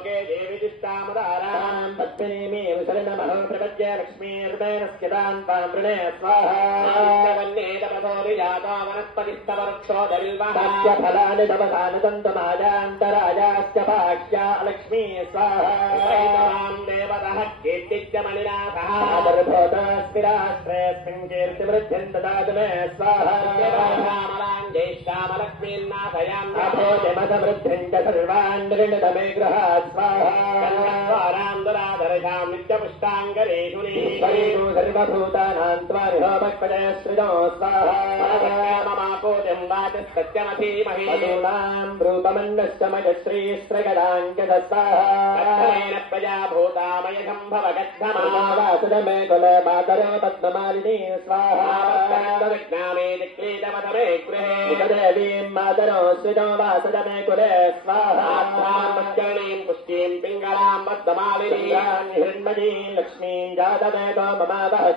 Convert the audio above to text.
लोके देवी तिष्ठामदारां पद्मिनीमे विसरणमहो प्रपद्य लक्ष्मीर्वेण स्यतान् तां प्रणय स्वाहा वन्ये तपसोरिजातो वनस्पतिस्तवृक्षोदविल्वः फलानि तपसानि तन्तमाजान्तराजाश्च भाष्या लक्ष्मी स्वाहा देवतः कीर्तिश्च मणिनाथः आदर्भोतस्मिराश्रयस्मिन् कीर्तिवृद्धिं ददातु मे स्वाहा ज्येष्ठामलक्ष्मीन्नाथयाम् अभोजमसमृद्धिं च सर्वान् निर्णत मे गृहात् स्वाहा नित्यपुष्टाङ्गरेषु सर्वभूतानां त्वारिहोपक्पदे सृजो स्वाहा ममाकोटिं वाचस्तत्यमधीमहि मधूनां रूपमन्नश्च मयश्रीस्त्रगदाङ्कद स्वाहा प्रजा भूतामयघं भवगद्धमा वासुदमे कुले मातरो पद्ममालिनी स्वाहा विज्ञामे दिक्लीतमतमे गृहे देवीं मातरो सृजो वासुदमे कुले स्वाहा पुष्करणीं पुष्टिं पिङ्गलां पद्ममालिनीं हिरण्मयीं लक्ष्मीं जातवेदो ममावह